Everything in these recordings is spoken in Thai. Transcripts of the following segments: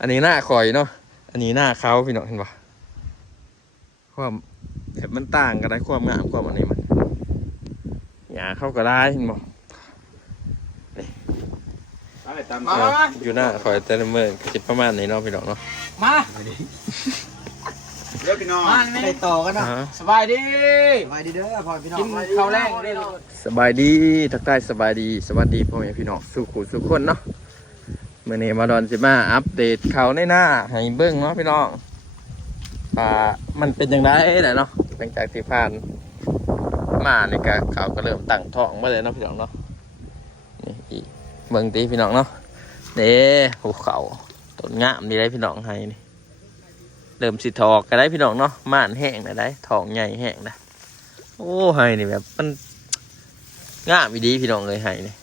อันนี้หน้าคอยเนาะ อันนี้หน้าเขาพี่น้องเห็นปะความแบบมันต่างกันได้ความงามความอันนี้มันหยาเข้าก็ได้เห็นบ่อะไรตามมาเอออยู่หน้าคอยแต่ละเมื่อก็คิดประมาณนี้เนาะพี่น้องเนาะ มาเดี๋ยวพี่น้องมานี่ไปต่อกันนะอ่าสบายดีสบายดีเด้อพ่อพี่น้องกินข้าวแรงได้สบายดีทักทายสบายดี สวัสดีพ่อแม่พี่น้องสุขุสุขคนเนาะเมื่อนี้มาดอนสิมาอัปเดตเขาในหน้าให้เบิ้งเนาะพี่น้องว่ามันเป็นยังไงแหละเนาะหลังจากที่ผ่านมาในี่ก็ข่าก็เริ่มตั้งท้องมาเลยเนาะพี่น้องเนาะนี่เบิ้งตีพี่น้องเนาะเด้ภูเขาต้นงามดีได้พี่น้องให้นี่เริ่มสิทอกก็ได้พี่น้องเนาะม่านแห้งนะได้ทองใหญ่แห้งนะโอ้ให้นี่แบบมันงามอีดีพี่น้องเลยให้นี่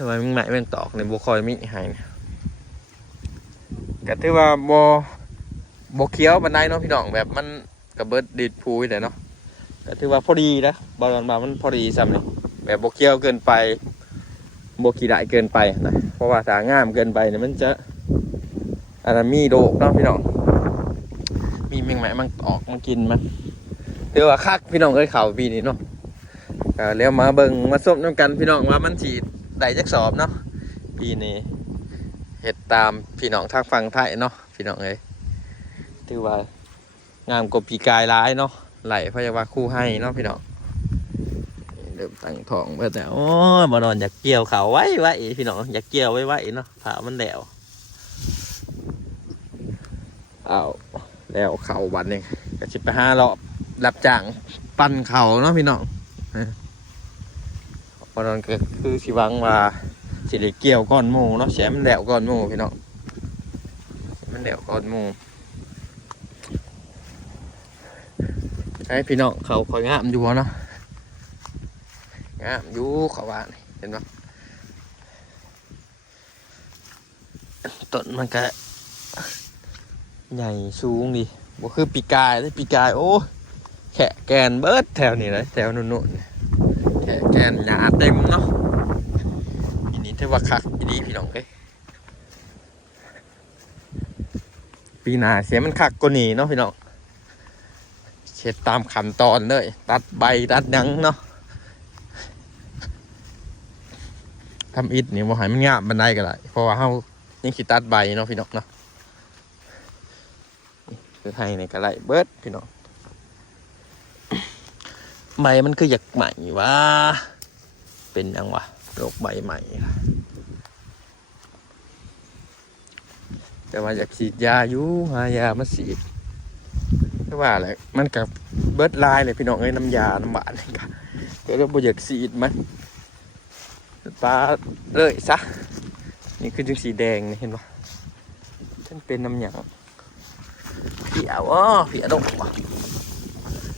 ทำไมมึงไหนแม่งตอกในบัวคอยมิห้เนี่ยก็ถือว่าบอบเคี้ยวบันไดเนาะพี่น้องแบบมันกระเบิดดิดพูแต่เนาะก็ถือว่าพอดีนะบอลมามันพอดีซ้ำนี่แบบบเคี้ยวเกินไปบกี่ได้เกินไปนะเพราะว่าถ้างามเกินไปเนี่ยมันจะอันนั้นมีโดกเนาะพี่น้องมีแมงไหมมันออกมันกินมันถือว่าคักพี่น้องเอ้ยเข่าปีนี้เนาะแล้วมาเบิ่งมาส้มน้ำกันพี่น้องว่ามันสีด ได้จักสอบเนาะปีนี้เห็ดตามพี่น้องทางฝั่งไทยเนาะพี่น้องเอ้ยถือว่างามกว่าปีกายร้ายเนาะไหลพยาบาคู่ให้เนาะพี่น้องเริ่มตั้งทองเพื่อแต่โอ้ยมานอนอยากเกี่ยวเขาไว้ไว้พี่น้องอยากเกี่ยวไว้ไว้เนาะผ่ามันแล้วเอาแล้วเขาวันนี้ก็สิบไปห้ารอบรับจ้างปั่นเขาเนาะพี่น้อง เพราะนั้นก็คือสิวังว่าสิได้เกี่ยวก้อนหมูเนาะแฉมันแดวก้อนหมูพี่น้องมันแดวก้อนหมูไอ้พี่น้องเขาคอยงามอยู่เนาะงามอยู่เขาว่านเห็นปะต้นมันก็ใหญ่สูงดีบ่คือปีกายเลยปีกายโอ้แขะแกนเบิดแถวนี้เลยแถวนู่นๆ แกแกนหยาเต็มเนาะอันนี้ถือว่าคักอีดีพี่น้องเอ้ยปีหน้าเสียมันคักกว่านี้เนาะพี่น้องเช็ดตามขั้นตอนเลยตัดใบตัดหยังเนาะทำอิฐนี่บ่ให้มันงามบันไดก็ได้เพราะว่าเฮายังสิตัดใบเนาะพี่น้องเนาะคือให้ในกระไรเบิร์ดพี่น้อง ใบมันคืออยากใหม่วะเป็นยังวะโรคใบใหม่ล่ะแต่ว่าอยากฉีดยาอยู่หายามาฉีดแต่ว่าอะไรมันกับเบิร์ดลายเลยพี่น้องเอ้ยน้ำยาน้ำบานี่ค่ะก็เลยบ่อยากฉีดมันปลาเลยซะนี่คือจุงสีแดงนี่เห็นปะฉันเป็นน้ำหยางเผียวอ๋อเผียดกวะ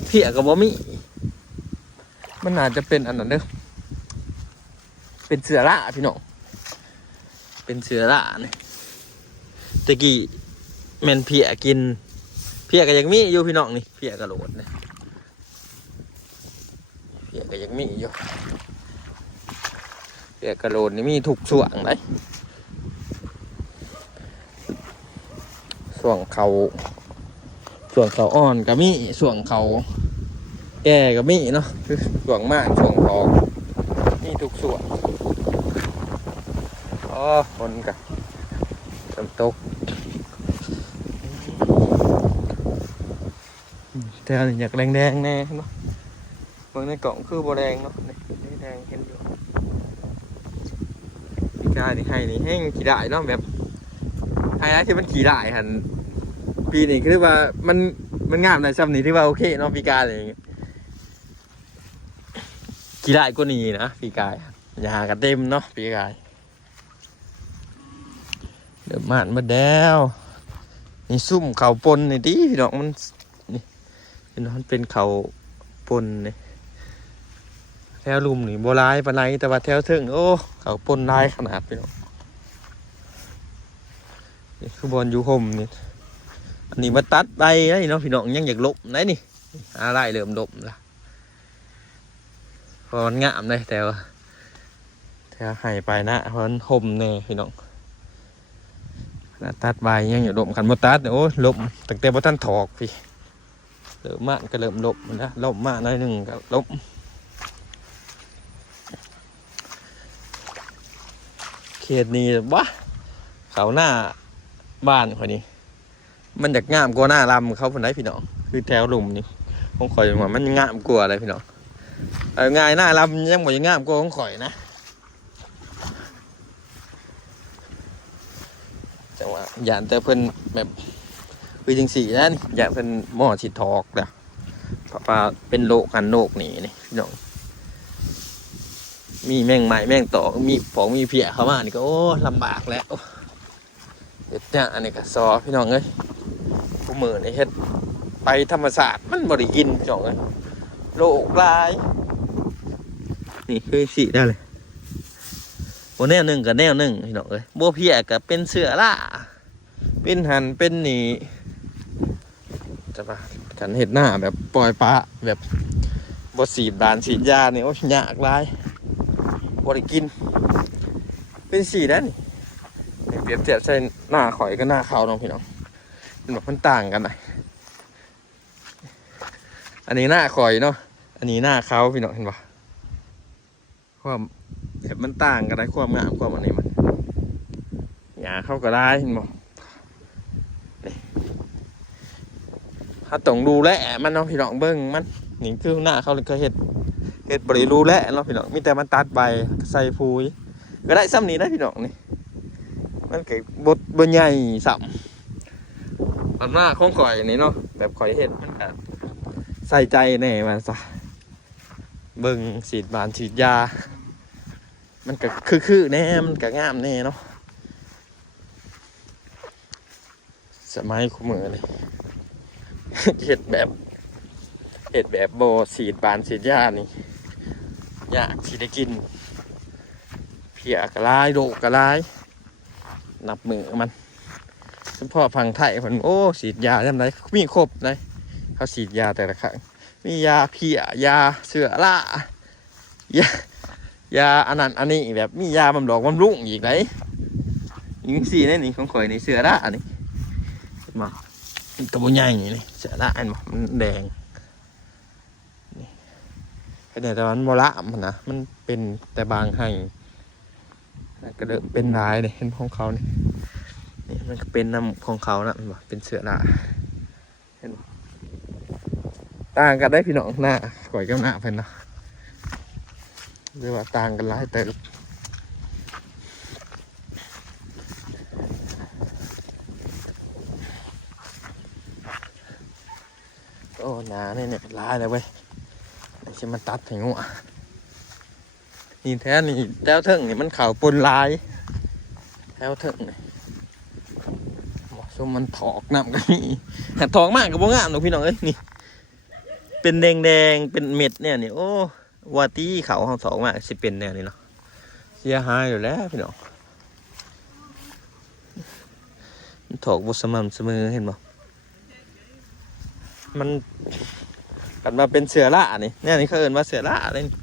เผียกับบ่มี มันอาจจะเป็นอันนั้นเด้อเป็นเสือละพี่น้องเป็นเสือละเนี่ยตะกี้แม่นเพียกิน เพียก็ยังมีอยู่พี่น้องนี่เพียกระโหลดนี่ยเพียก็ยังมีอยู่เพียกระโหลดนี่มีถูกส่วงเลยส่วงเขาส่วงเขาอ่อนก็มีส่วงเขา แก่ก็มีเนาะคือส่วงมากส่วงทองมีทุกส่วนอ๋อคนกับฝนตกแต่อันนี้อยากแดงๆแน่เนาะเบิ่งในกล่องคือบ่แดงเนาะนี่แดงเห็นอยู่พี่กายนี่ให้นี่แห้งขี่ได้เนาะแบบไฮไลท์ที่มันขี่ได้หันปีนี้คือว่ามันมันงามในซ้ำนี้ที่ว่าโอเคเนาะพี่กายอะไรอย่างเงี้ย กี่ได้ก็นีนะพี่กายอย่าหากันเต็มเนาะพี่กายเดี๋ยวมันมาแล้วนี่ซุ่มเขาปนนี่ดิพี่น้องมันนี่พี่น้องเป็นเขาปนนี่แถวลุมนี่โบรายปานไหนแต่ว่าแถวเทิงโอ้เขาปนลายขนาดพี่น้องนี่คือบอลยูห่มนี่อันนี้มาตัดใบไอ้เนาะพี่น้องยังอยากลบไหนนี่อะไรเริ่มลบละ เพราะมันงามเลยแต่ว่าแต่ว่าให้ไปนะเพราะมันห่มแน่พี่น้องแล้วตัดใบยังอยู่ลมกันบ่ตัดโอ้ลมตั้งแต่บ่ทันถอกพี่เริ่มมากก็เริ่มลบมันะลบมากหน่อยหนึ่งก็ลบเขตนี้วะเขาหน้าบ้านคนนี้ มันอยากงามกว่าหน้าลำเขาคนไหนพี่น้องคือแถวหลุมนี่ผมข่อยว่ามันงามกว่าอะไรพี่น้อง ง่ายหน้าลำยังบ่ยังงามกว่าของข่อยนะจังหวะยานแต่เพิ่นแบบคือจังสี่นั่นอยากเพิ่นหม้อฉีดทอกแล้วเพราะว่าเป็นโรคกันโรคนี่นี่พี่น้องมีแมงไม้แมงต่อมีผองมีเพียเข้ามานี่ก็โอ้ลำบากแล้วเด็ดเนี่ยอันนี้ก็ซอพี่น้องเอ้ยผู้มือในเฮ็ดไปธรรมศาสตร์มันบริกินพี่น้องเอ้ยโรคหลาย นี่คือสีได้เลยโอ้แนวหนึ่งกับแนวหนึ่งพี่น้องเอ้ยบัวเพียกับเป็นเสือล่าเป็นหันเป็นหนีจะปะฉันเห็ดหน้าแบบปล่อยปลาแบบบดสีดบานสียาเนี่ยโอ้ยยากลายบริกิน เป็นสีได้นี่นเปรียบเทียบใส่หน้าข่อยกับหน้าเขาน้องพี่น้องเป็นแบบมันต่างกันหน่อยอันนี้หน้าข่อยเนาะอันนี้หน้าเขาพี่น้องเห็นปะ ความแบบมันต่างกันได้ความงามความอันนี้มันหยาเข้าก็ได้เห็นบ่นี่ถ้าต้องดูแลมันเนาะพี่น้องเบิ้งมันนี่คือหน้าเขาเลยก็เห็ดเห็ดบริรูแลเนาะพี่น้องมีแต่มันตัดใบใส่ฟูยก็ได้ซ้ำนี้ได้พี่น้องนี่มันเกิดบดบนใหญ่สัมปันหน้าของข่อยนี่เนาะแบบข่อยเห็ดมันก็ใส่ใจแน่มันซะ เบิ้งฉีดบานฉีดยา มันก็คือคือๆแน่ มันก็งามแน่เนาะสมัยคุมือเลยเห็ดแบบเห็ดแบบโบสีดบานสีดยานี่ยากที่ได้กิน เพียกระลายโดกกระลายนับมือมันเฉพาะฝั่งไทยผมโอ้สีดยาจำได้มีครบเลยเขาสีดยาแต่ละครั้ง มียาเพียยาเสือล่ายายาอันนั้นอันนี้แบบมียาบำดอกบำรุงอีกไหนยิงสี่นี่นี่ของข่อยนี่เสือละอันนี้มันกระบอกใหญ่นี่เสือละอันมันแดงนี่แต่แต่วันโมละมันนะมันเป็นแต่บางให้ก็เดิมเป็นลายเนี่ยเห็นของเขาเนี่นี่มันเป็นน้ำของเขานะเป็นเสือละ ต่างกันได้พี่น้องหน้าข่อยกับหน้าเพิ่นเนาะหรือว่าต่างกันหลายเติบโอ้หนาเนี่ยเนี่ยลายเลยเว้ยไอ้ชิมันตัดถึงหัวนี่แท้นี่แต้วเถิงนี่มันเข่าปนลายแต้วเถิงนี่เหมาะสมมันถอกน้ำกันนี่แต่ถอกมากกับบ่งามหนูพี่น้องเอ้ยนี่ เป็นแดงแดงเป็นเม็ดเนี่ยนี่โอ้วาตีเขาของสองมาสิเป็นแนวนี้เนาะเสียหายอยู่แล้วพี่น้องถอกบสม่ำเสมอเห็นบ่มันกันมาเป็นเสือล่านี่เนี่ยนี่เขาเอินว่าเสือล่าเลยนี่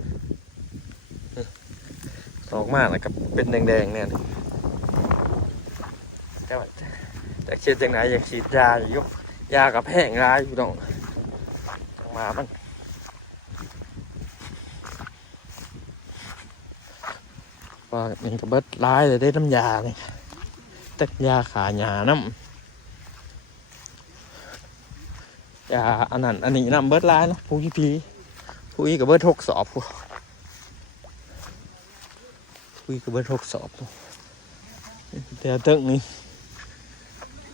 ถอกมากนะครับเป็นแดงๆเนี่ยนี่แต่ว่าแต่เชียจังไหนอยากฉีดยาอยู่ยากับแพงร้ายพี่น้อง ต้องมามันว่านี่ก็เบิดร้ายเลยได้น้ำยานี่แต่ยาขาหยาน้ำยาอันนั้นอันนี้น้ำเบิดร้ายเนาะผู้ยี่พีผู้ยี่ก็เบิดทกสอบผู้ผู้ยี่ก็เบิดทกสอบแต่ตึกนี่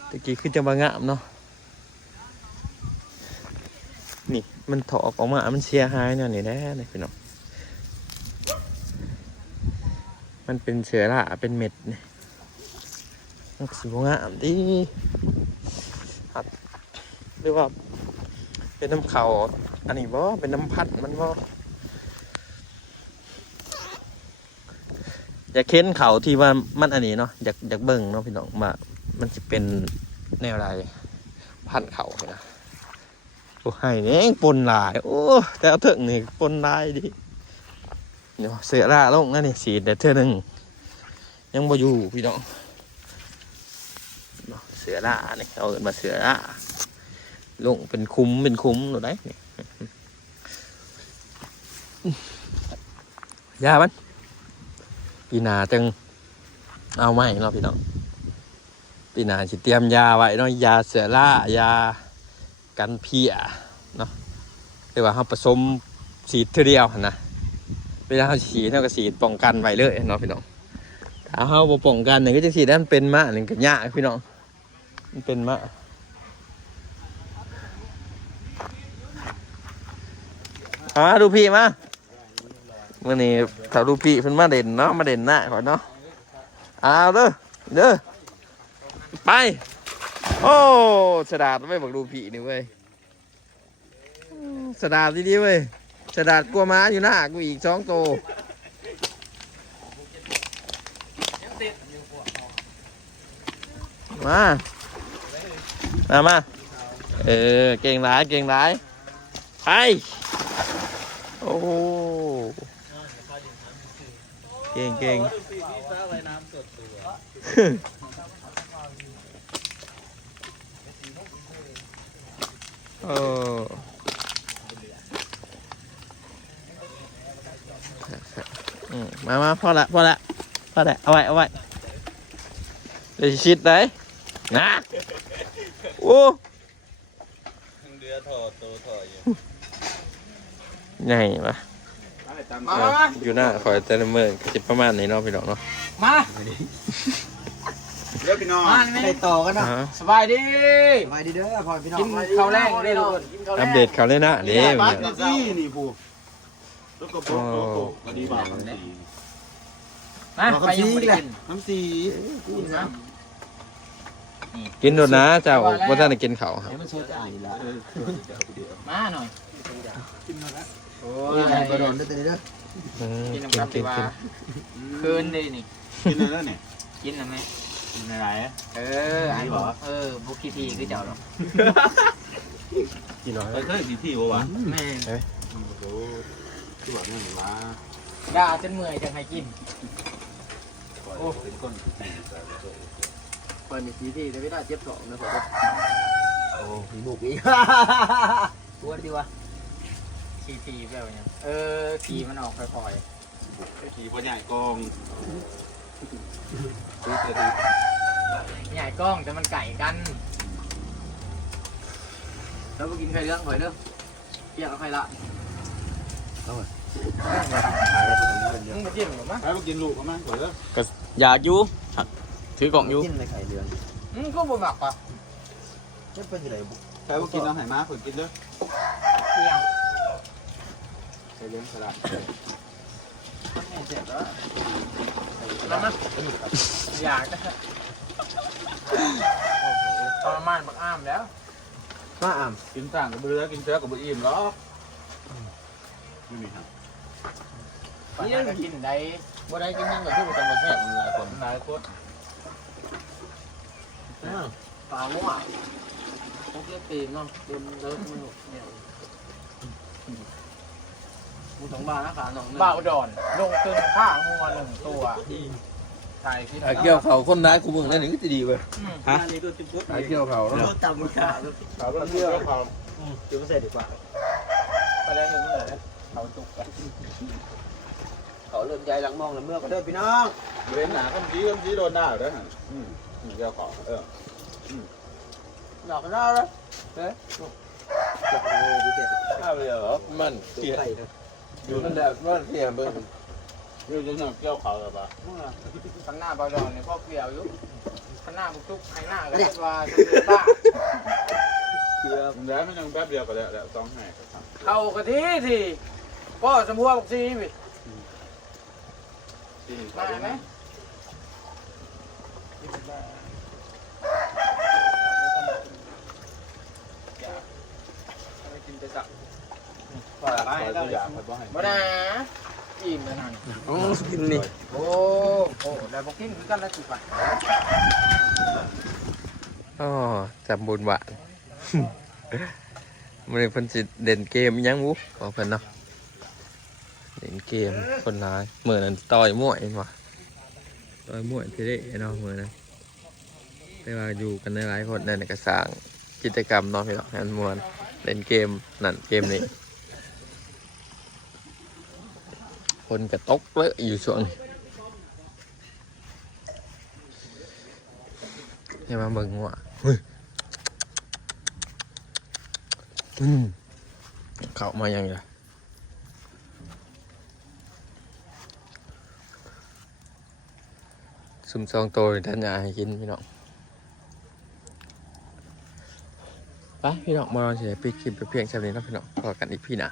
ตะกี้คือจะมางามเนาะ นี่ มันถอกออกมา มันเสียหายเนี่ยนี่แน่เลยพี่น้องมันเป็นเสือละเป็นเม็ดนี่มันก็สีงามดีครับหรือว่า เป็นน้ำเขาอันนี้บ่เป็นน้ำพัดมันบ่อยากเค้นเขาที่ว่ามันอันนี้เนาะอยากอยากเบิ่งเนาะพี่น้องว่ามันจะเป็นแนวไรพันเขาเลยนะ โอ้ให้เนี่ยปนลาย โอ้แต่เอาเถอะนี่ปนลายดิเดี๋ยวเสือราลงนั่นนี่สีเด็ดเท่านึงยังบ่อยู่พี่น้องเสือล่านี่เอาเอินมาเสือล่าลงเป็นคุ้มเป็นคุ้มหนูได้นี่ยามันปีนาจังเอาไหมเนาะพี่น้องปีนาสิเตรียมยาไว้เนาะยาเสือล่ายา กันเพียเนาะเรียกว่าเขาผสมสีดเท่าเดียวนะเวลาเขาฉีดเขาก็ฉีดป้องกันไว้เลยเนาะพี่น้องถ้าเขาบ่ป้องกันเนี่ยก็จะฉีดได้มันเป็นมะหนึ่งก็ยาพี่น้องมันเป็นมะอ่าดูพี่มาเมื่อนี้ถ้าดูพี่เพิ่นมาเด่นเนาะมาเด่นหน้าก่อนเนาะเอาเด้อเด้อไป โอ้สดาดไม่บอกดูผีนี่เว้ยสดาดดีๆเว้ยสดาดกลัวม้าอยู่หน้ากูอีกสองโตมามามาเออเก่งร้ายเก่งร้ายไปโอ้เก่งเก่ง เอออืมมามาพอละพอละพอละเอาไว้เอาไว้เดี๋ยวสิชิดได้นะโอ้เรือถอดตัวถอดอยู่ใหญ่ปะอะไรตามมามามาอยู่หน้าคอยแต่ละเมื่อก็สิประมาณนี้เนาะพี่น้องเนาะมา เรือพี่น้องมาไปต่อกันนะอ่าสบายดีสบายดีเด้อพ่อพี่น้องกินข้าวแรงได้ทุกคนกินข้าวแรอังปเดตเขาเลยนะเด้บัเนี่ยสนี่สินี่ผู้แล้วก็ปุ๊บโตโตก็ดีบ่าวน้ำสีมาไปยังไม่ได้กินน้ำสีกินนะกินโดนนะเจ้าว่าท่านได้กินเขาวครับเดี๋ยวมันเชื่อใจละเออเดี๋ยวเดี๋ยวมาหน่อยโอ้โอ้ยยกระโดดได้แต่เด้ออืมกินกินน้ำกับกิดีนว่ากินคืนดีนี่กินอะไรแล้วเนี่ยกินนะไหม กินอะไรเออไอ้บอเออบุกี้ทีคือเจ้าหรอกกินหน่อยเออเคยกินที่วะวะแม่โอ้โหตัวนี่หมายาจนเมื่อยจังให้กินโอ้เป็นคนที่ดีเปิดมีทีที่แต่ไม่ได้เจ็บสองนะผมโอ้มีบุกอีกตัวดีวะทีทีแบบนี้เออทีมันออกค่อยขี่พ่อใหญ่กอง ซื้อเจดีๆใหญ่กล้องแต่มันไก่กัน แล้วมากินไข่เรื่องหอยเด้อเกี่ยวกับไข่ละมึงมาจิ้มหรือมั้งไปกินลูกเขามั้งก่อนเลยอยากอยู่ถือกล่องอยู่กินในไข่เดือนมึงก็บ่หมักปะจะเป็นอะไรบุกไปกินเอาไหมาฝึกกินเลยเที่ยงใส่เลี้ยงสลัดเจ็บ แล้วแล้วมั้งอยากจะทรมานบักอ้ามแล้วมาอ่กินต่างกับเรือกินเชื้อกับอิ่มหรอไม่มีครับปัจจัยก็กินได้บ่ได้กินยังกับที่ประจำประเทศมันหลายคนนายโคตรปลามั่วพวกเลี้ยงตีนเนาะเต็มเลิศมือเนี่ย มูสองบาทนะขาหนองบ่าวดอนลงตึงข้างมัวหนึ่งตัวใช่พี่เกี่ยวเขาคนร้ายกูมึงนั่นนี่ก็จะดีเว้ยฮะนี่ตัวจิ๊บปุ๊บเกี่ยวเขาแล้วต่ำกว่าเขาเรื่องเรื่องเขาจุดเสร็จดีกว่าไปแล้วถึงเมื่อแล้วเขาจุกกันเขาเริ่มใจหลังมองแล้วเมื่อก็เด้อพี่น้องเว้นหนาคำชี้คำชี้โดนด่าด้วยฮะอืมเกี่ยวของเออหลอกกันแล้วเลยเฮ้ยจับเลยดูเจ็บข้าวเรื อเหรอมันตัวไข่เลยอยู่มันั่นแบแหละบมันเทียเบิ้งอยู่จนถึงเกี่ยวเขาเลยปะข้างหน้าบ่าวดอนเนี่ยพ่อเกลียวอยู่ข้างหน้าบุกจุกข้างหน้าก็ว่าจะเป็นบ้าเกลือแล้วไม่ยังแป๊บเดียวก็แล้วแล้วต้องให้เข้ากะทิทีพ่อสมพัวบอกซีพี่ที่มาไหมกินไปสัก ฝ่ายให้ตัวอยางมันต้องให้บ่นะอิ่มแล้วนั่นอ๋อกินนี่โอ้โอ้แล้วบอกกินคือกันแล้วสิป่ะอ๋อจำบุญวานมันเพิ่นสิเด่นเกมยังวุบอเพิ่นเนาะเด่นเกมคนร้ายเหมือนนั้นต่อยมวยเห็นปะต่อยมวยทีเด้เนาะเหมือนนั้นได้ว่าอยู่กันในหลายคนนั่นก็สร้างกิจกรรมเนาะพี่น้องให้มันมวนเล่นเกมนั่นเกมนี้ คนกระตกเลยอยู่ช่วงนี้ให้มาเบิ่งว่าเฮ้ยอืมเข้ามายังไงซุ่มซองโตยท่านยาให้กินพี่น้องไปพี่น้องมาลองเสียปิดคลิปไปเพียงแค่นี้เนาะพี่น้องพอกันอีกพี่หนะ